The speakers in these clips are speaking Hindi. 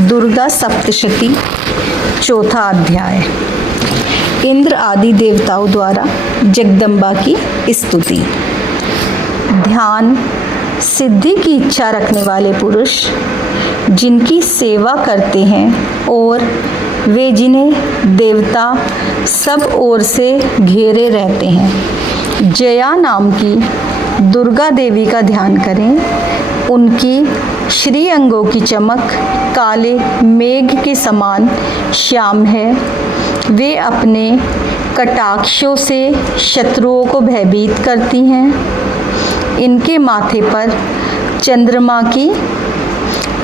दुर्गा सप्तशती चौथा अध्याय। इंद्र आदि देवताओं द्वारा जगदम्बा की स्तुति। ध्यान सिद्धि की इच्छा रखने वाले पुरुष जिनकी सेवा करते हैं और वे जिन्हें देवता सब ओर से घेरे रहते हैं, जया नाम की दुर्गा देवी का ध्यान करें। उनकी श्री अंगों की चमक काले मेघ के समान श्याम है। वे अपने कटाक्षों से शत्रुओं को भयभीत करती हैं। इनके माथे पर चंद्रमा की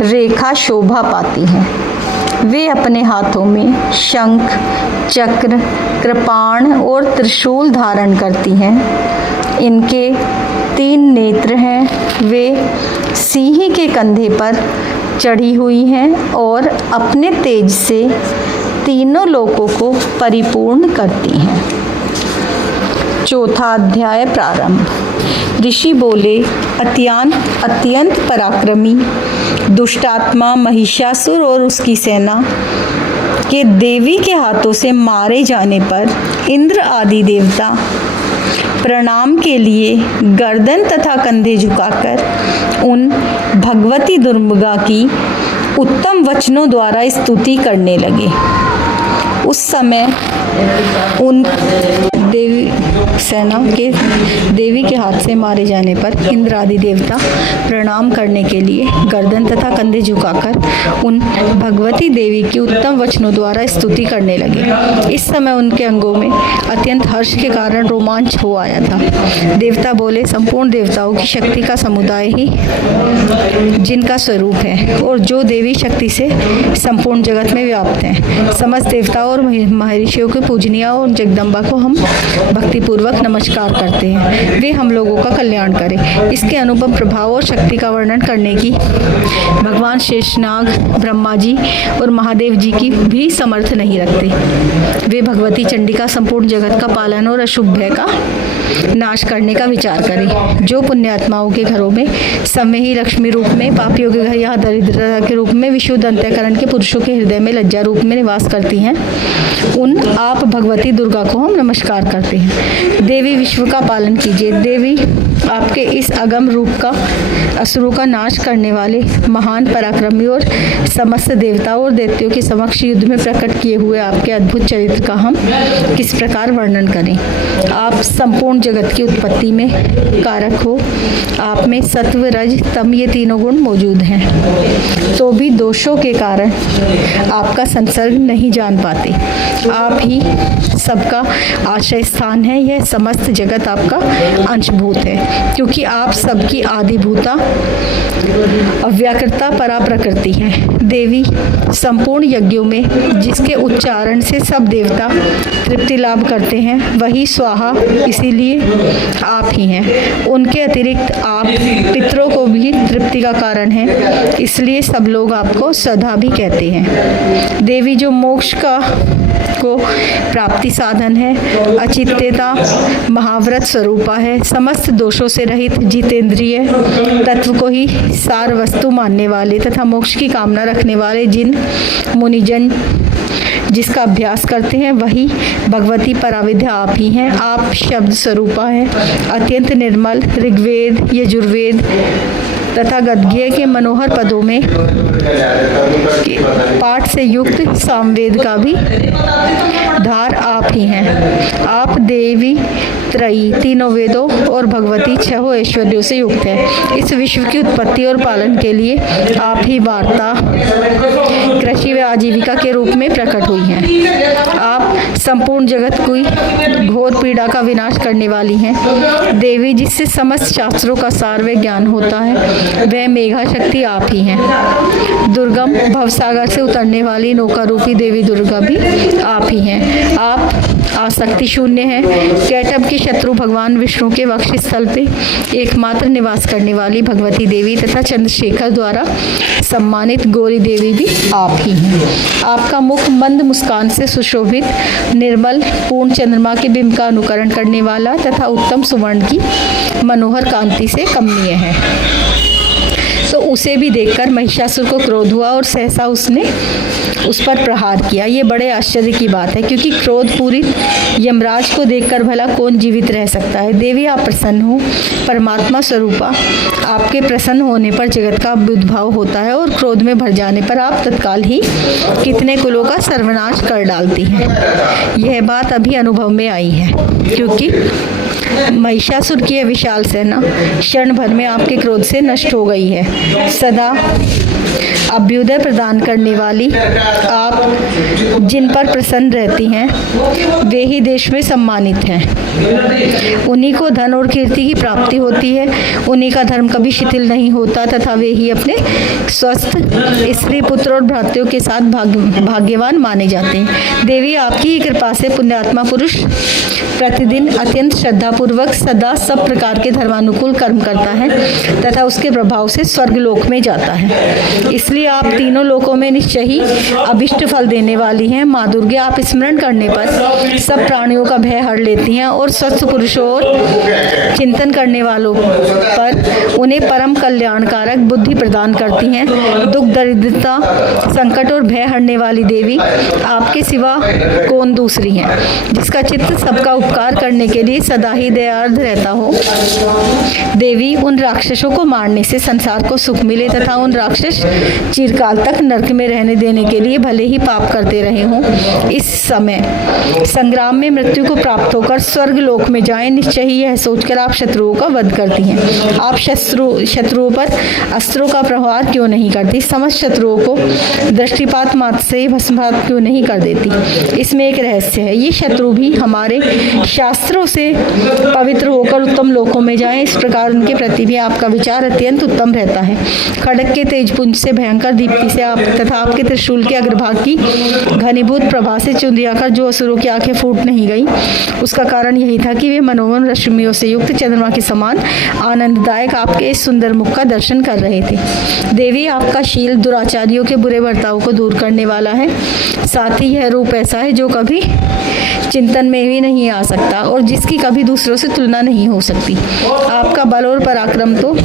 रेखा शोभा पाती है। वे अपने हाथों में शंख, चक्र, कृपाण और त्रिशूल धारण करती हैं। इनके 3 नेत्र हैं। वे सिंह के कंधे पर चढ़ी हुई हैं और अपने तेज से तीनों लोकों को परिपूर्ण करती हैं। चौथा अध्याय प्रारंभ। ऋषि बोले, अत्यंत पराक्रमी दुष्टात्मा महिषासुर और उसकी सेना के देवी के हाथों से मारे जाने पर इंद्र आदि देवता प्रणाम के लिए गर्दन तथा कंधे झुकाकर उन भगवती दुर्गा की उत्तम वचनों द्वारा स्तुति करने लगे। उस समय उन देवी के हाथ से मारे जाने पर इंद्र आदि देवता प्रणाम करने के लिए गर्दन तथा कंधे झुकाकर उन भगवती देवी की उत्तम वचनों द्वारा स्तुति करने लगे। इस समय उनके अंगों में अत्यंत हर्ष के कारण रोमांच हो आया था। देवता बोले, संपूर्ण देवताओं की शक्ति का समुदाय ही जिनका स्वरूप है और जो देवी शक्ति से संपूर्ण जगत में व्याप्त हैं, समस्त देवताओं और महर्षियों के पूजनीय और जगदम्बा को हम भक्तिपूर्वक नमस्कार करते हैं। वे हम लोगों का कल्याण करें। इसके अनुपम प्रभाव और शक्ति का वर्णन करने की भगवान शेषनाग, ब्रह्मा जी और महादेव जी की भी समर्थ नहीं रखते। वे भगवती चंडिका संपूर्ण जगत का पालन और अशुभ का नाश करने का विचार करें। जो पुण्यात्माओं के घरों में संवेही लक्ष्मी रूप में, पापियों के घर यहाँ दरिद्रता के रूप में, विशुद्ध अंतःकरण के पुरुषों के हृदय में लज्जा रूप में निवास करती हैं, उन आप भगवती दुर्गा को हम नमस्कार करते हैं। देवी विश्व का पालन कीजिए। देवी आपके इस अगम रूप का असुरों का नाश करने वाले महान पराक्रमी और समस्त देवताओं और दैत्यों के समक्ष युद्ध में प्रकट किए हुए आपके अद्भुत चरित्र का हम किस प्रकार वर्णन करें। आप संपूर्ण जगत की उत्पत्ति में कारक हो। आप में सत्व, रज, तम ये तीनों गुण मौजूद हैं, तो भी दोषों के कारण आपका संसर्ग नहीं जान पाते। आप ही सबका आश्रय स्थान है। यह समस्त जगत आपका अंशभूत है, क्योंकि आप सबकी आदिभूता अव्याकृता परा प्रकृति है। देवी संपूर्ण यज्ञों में जिसके उच्चारण से सब देवता तृप्ति लाभ करते हैं, वही स्वाहा इसीलिए आप ही हैं। उनके अतिरिक्त आप पितरों को भी तृप्ति का कारण हैं, इसलिए सब लोग आपको सदा भी कहते हैं। देवी जो मोक्ष को प्राप्ति साधन है, अचित्यता महाव्रत स्वरूपा है, समस्त दोषों से रहित जितेंद्रिय तत्व को ही सार वस्तु मानने वाले तथा मोक्ष की कामना रखने वाले जिन मुनिजन जिसका अभ्यास करते हैं, वही भगवती पराविद्या आप ही हैं। आप शब्द स्वरूपा है, अत्यंत निर्मल। ऋग्वेद, यजुर्वेद तथा गद्य के मनोहर पदों में पाठ से युक्त सामवेद का भी धार आप ही हैं। आप देवी त्रयी, तीनों वेदों और भगवती 6 ऐश्वर्यों से युक्त है। इस विश्व की उत्पत्ति और पालन के लिए आप ही वार्ता, कृषि व आजीविका के रूप में प्रकट हुई हैं। आप संपूर्ण जगत की घोर पीड़ा का विनाश करने वाली हैं। देवी जिससे समस्त शास्त्रों का सार व ज्ञान होता है, वह मेघा शक्ति आप ही हैं। दुर्गम भवसागर से उतरने वाली नौका रूपी देवी दुर्गा भी आप ही हैं। आप आसक्ति शून्य हैं। कैटभ के शत्रु भगवान विष्णु के वक्ष स्थल पे एकमात्र निवास करने वाली भगवती देवी तथा चंद्रशेखर द्वारा सम्मानित गौरी देवी भी आप ही हैं। आपका मुख मंद मुस्कान से सुशोभित, निर्मल, पूर्ण चंद्रमा के बिंब का अनुकरण करने वाला तथा उत्तम सुवर्ण की मनोहर कांति से कमनीय है। तो उसे भी देखकर महिषासुर को क्रोध हुआ और सहसा उसने उस पर प्रहार किया। ये बड़े आश्चर्य की बात है, क्योंकि क्रोध पूरी यमराज को देखकर भला कौन जीवित रह सकता है। देवी आप प्रसन्न हो, परमात्मा स्वरूपा आपके प्रसन्न होने पर जगत का उद्भव होता है और क्रोध में भर जाने पर आप तत्काल ही कितने कुलों का सर्वनाश कर डालती हैं। यह बात अभी अनुभव में आई है, क्योंकि महिषासुर की यह विशाल सेना क्षण भर में आपके क्रोध से नष्ट हो गई है। सदा अभ्युदय प्रदान करने वाली आप जिन पर प्रसन्न रहती हैं वे ही देश में सम्मानित हैं। उन्हीं को धन और कीर्ति की प्राप्ति होती है, उन्हीं का धर्म कभी शिथिल नहीं होता तथा वे ही अपने स्वस्थ स्त्री पुत्र और भ्रातृयों के साथ भाग्यवान माने जाते हैं। देवी आपकी ही कृपा से पुण्यात्मा पुरुष प्रतिदिन अत्यंत श्रद्धापूर्वक सदा सब प्रकार के धर्मानुकूल कर्म करता है तथा उसके प्रभाव से स्वर्गलोक में जाता है। इसलिए आप तीनों लोकों में निश्चय ही अभिष्ट फल देने वाली हैं। माँ दुर्गे आप स्मरण करने पर सब प्राणियों का भय हर लेती हैं और स्वस्थ पुरुषों और चिंतन करने वालों पर उन्हें परम कल्याणकारक बुद्धि प्रदान करती हैं। दुख दरिद्रता संकट और भय हरने वाली देवी आपके सिवा कौन दूसरी हैं, जिसका चित्त सबका उपकार करने के लिए सदा ही दयार्द रहता हो। देवी उन राक्षसों को मारने से संसार को सुख मिले तथा उन राक्षस चिरकाल तक नरक में रहने देने के लिए भले ही पाप करते रहे हों, इस समय संग्राम में मृत्यु को प्राप्त होकर स्वर्ग लोक में जाएं, निश्चय ही यह सोचकर आप शत्रुओं का वध करती हैं। आप शत्रुओं पर अस्त्रों का प्रहार क्यों नहीं करती? समस्त शत्रुओं को दृष्टिपात मात्र से ही भस्मपात क्यों नहीं कर देती? इसमें एक रहस्य है। ये शत्रु भी हमारे शास्त्रों से पवित्र होकर उत्तम लोकों में जाएं, इस प्रकार उनके प्रति भी आपका विचार अत्यंत उत्तम रहता है। खड़ग के तेजपुंज से भयंकर दीप्ति से आप तथा आपके त्रिशूल के अग्रभाग की घनीभूत प्रभा से चुंदियाकर जो असुरों की आंखें फूट नहीं गई, उसका कारण यही था कि वे मनोवन रश्मियों से युक्त चंद्रमा के समान आनंददायक आपके इस सुंदर मुख का दर्शन कर रहे थे। देवी आपका शील दुराचारियों के बुरे बर्ताव को दूर करने वाला है। साथ ही यह रूप ऐसा है जो कभी चिंतन में भी नहीं आ सकता और जिसकी कभी दूसरों से तुलना नहीं हो सकती। आपका बल और पराक्रम तो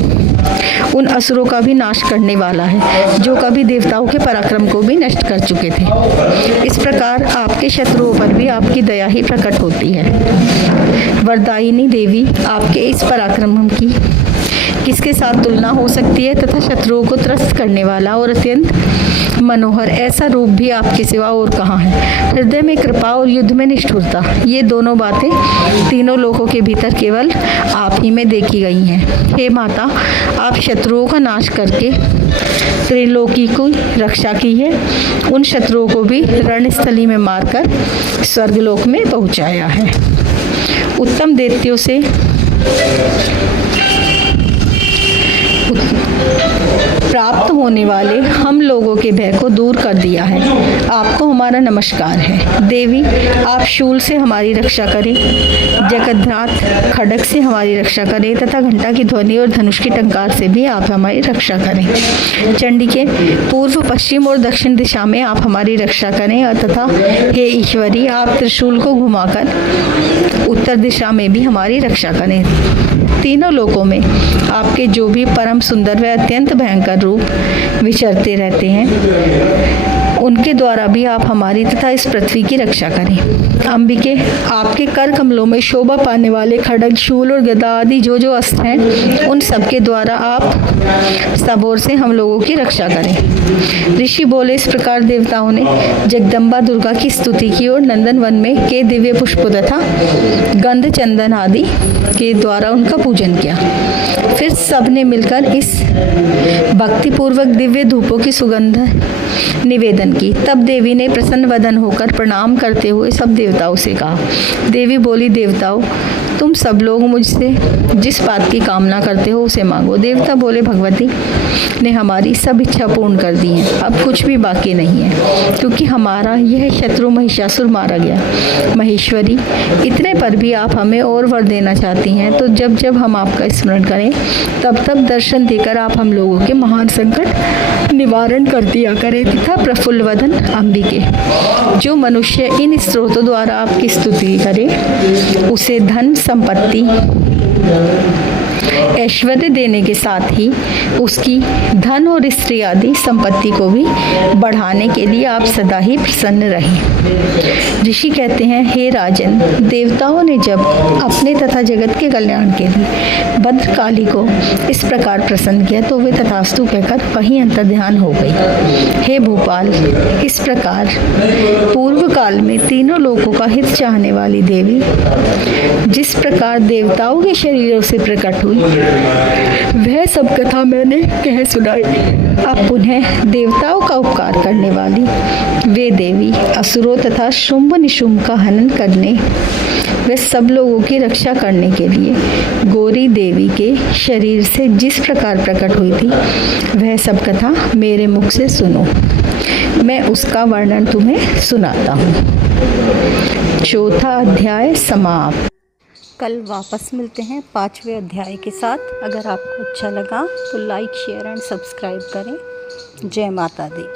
उन असुरों का भी नाश करने वाला है जो कभी देवताओं के पराक्रम को भी नष्ट कर चुके थे। इस प्रकार आपके शत्रुओं पर भी आपकी दया ही प्रकट होती है। वरदायिनी देवी आपके इस पराक्रम की किसके साथ तुलना हो सकती है तथा शत्रुओं को त्रस्त करने वाला और अत्यंत मनोहर ऐसा रूप भी आपके सिवा और कहाँ है? हृदय में कृपा और युद्ध में निष्ठुरता, ये दोनों बातें तीनों लोकों के भीतर केवल आप ही में देखी गई हैं। हे माता, आप शत्रुओं का नाश करके त्रिलोकी की रक्षा की है, उन शत्रुओं को भी रणस्थली में मारकर स्वर्गलोक में पहुँचाया है। उत्तम दैत्यों से प्राप्त होने वाले हम लोगों के भय को दूर कर दिया है। आपको हमारा नमस्कार है। देवी आप शूल से हमारी रक्षा करें, जगद्धात खड्ग से हमारी रक्षा करें तथा घंटा की ध्वनि और धनुष की टंकार से भी आप हमारी रक्षा करें। चंडी के पूर्व पश्चिम और दक्षिण दिशा में आप हमारी रक्षा करें तथा हे ईश्वरी आप त्रिशूल को घुमाकर उत्तर दिशा में भी हमारी रक्षा करें। तीनों लोकों में आपके जो भी परम सुंदर व अत्यंत भयंकर रूप विचरते रहते हैं, उनके द्वारा भी आप हमारी तथा इस पृथ्वी की रक्षा करें। अंबिके आपके कर कमलों में शोभा पाने वाले खड्ग, शूल और गदा आदि जो जो अस्त्र हैं, उन सब के द्वारा आप सब ओर से हम लोगों की रक्षा करें। ऋषि बोले, इस प्रकार देवताओं ने जगदम्बा दुर्गा की स्तुति की और नंदन वन में के दिव्य पुष्प तथा गंध चंदन आदि के द्वारा उनका पूजन किया। फिर सबने मिलकर इस भक्तिपूर्वक दिव्य धूपों की सुगंध निवेदन की। तब देवी ने प्रसन्न वदन होकर प्रणाम करते हुए सब देवताओं से कहा। देवी बोली, देवताओं तुम सब लोग मुझसे जिस बात की कामना करते हो उसे मांगो। देवता बोले, भगवती ने हमारी सब इच्छा पूर्ण कर दी है, अब कुछ भी बाकी नहीं है, क्योंकि हमारा यह शत्रु महिषासुर मारा गया। महेश्वरी, इतने पर भी आप हमें और वर देना चाहती हैं, तो जब जब हम आपका स्मरण करें तब तब दर्शन देकर आप हम लोगों के महान संकट निवारण कर दिया करें तथा प्रफुल्ल वदन अंबिके, जो मनुष्य इन स्त्रोतों द्वारा आपकी स्तुति करे उसे धन संपत्ति ऐश्वर्य देने के साथ ही उसकी धन और स्त्री आदि संपत्ति को भी बढ़ाने के लिए आप सदा ही प्रसन्न रहें। ऋषि कहते हैं, हे राजन, देवताओं ने जब अपने तथा जगत के कल्याण के लिए भद्रकाली को इस प्रकार प्रसन्न किया तो वे तथास्तु कहकर वहीं अंतर्ध्यान हो गई। हे भूपाल, इस प्रकार पूर्व काल में तीनों लोकों का हित चाहने वाली देवी जिस प्रकार देवताओं के शरीरों से प्रकट हुई, वह सब कथा मैंने कह सुनाई। अब पुनः देवताओं का उपकार करने वाली वे देवी असुरों तथा शुंभ निशुंभ का हनन करने वे सब लोगों की रक्षा करने के लिए गौरी देवी के शरीर से जिस प्रकार प्रकट हुई थी, वह सब कथा मेरे मुख से सुनो। मैं उसका वर्णन तुम्हें सुनाता हूँ। चौथा अध्याय समाप्त। कल वापस मिलते हैं 5वें अध्याय के साथ। अगर आपको अच्छा लगा तो लाइक, शेयर एंड सब्सक्राइब करें। जय माता दी।